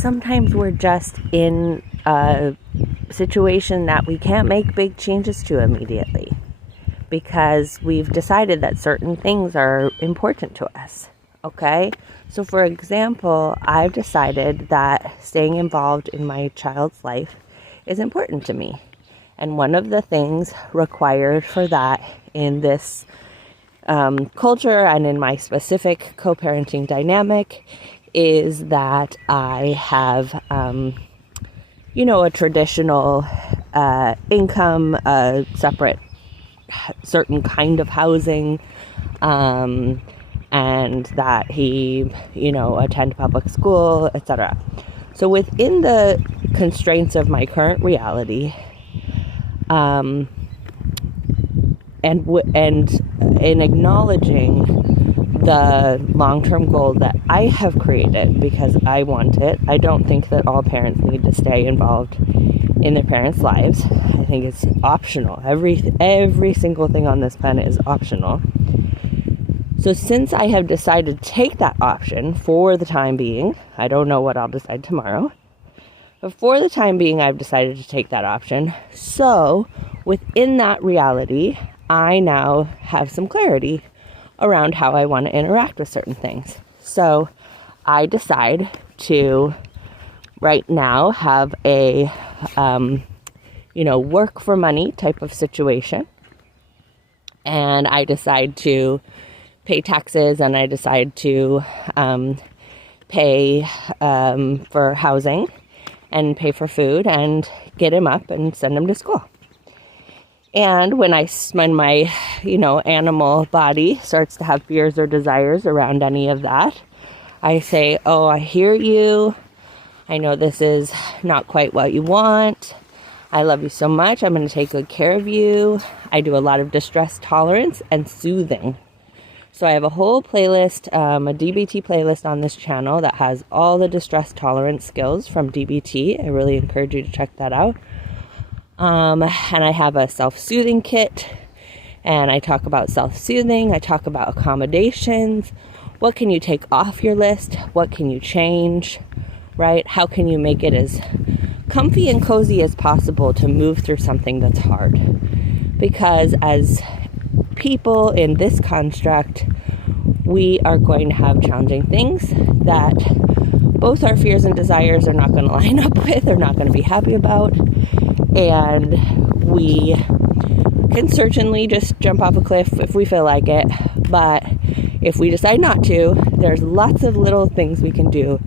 sometimes we're just in a situation that we can't make big changes to immediately because we've decided that certain things are important to us. Okay? So for example, I've decided that staying involved in my child's life is important to me. And one of the things required for that in this culture and in my specific co-parenting dynamic is that I have, a traditional income, a separate certain kind of housing, and that he, attend public school, etc. So within the constraints of my current reality, and in acknowledging the long-term goal that I have created because I want it, I don't think that all parents need to stay involved in their parents' lives. I think it's optional. Every single thing on this planet is optional. So since I have decided to take that option for the time being, I don't know what I'll decide tomorrow, but for the time being, I've decided to take that option. So within that reality, I now have some clarity around how I want to interact with certain things. So I decide to right now have a, work for money type of situation. And I decide to pay taxes, and I decide to pay for housing and pay for food and get him up and send him to school. And when my, animal body starts to have fears or desires around any of that, I say, oh, I hear you. I know this is not quite what you want. I love you so much. I'm going to take good care of you. I do a lot of distress tolerance and soothing. So I have a whole playlist, a DBT playlist on this channel that has all the distress tolerance skills from DBT. I really encourage you to check that out. And I have a self-soothing kit, and I talk about self-soothing. I talk about accommodations. What can you take off your list? What can you change, right? How can you make it as comfy and cozy as possible to move through something that's hard? Because as people in this construct, we are going to have challenging things that both our fears and desires are not going to line up with, or not going to be happy about. And we can certainly just jump off a cliff if we feel like it. But if we decide not to, there's lots of little things we can do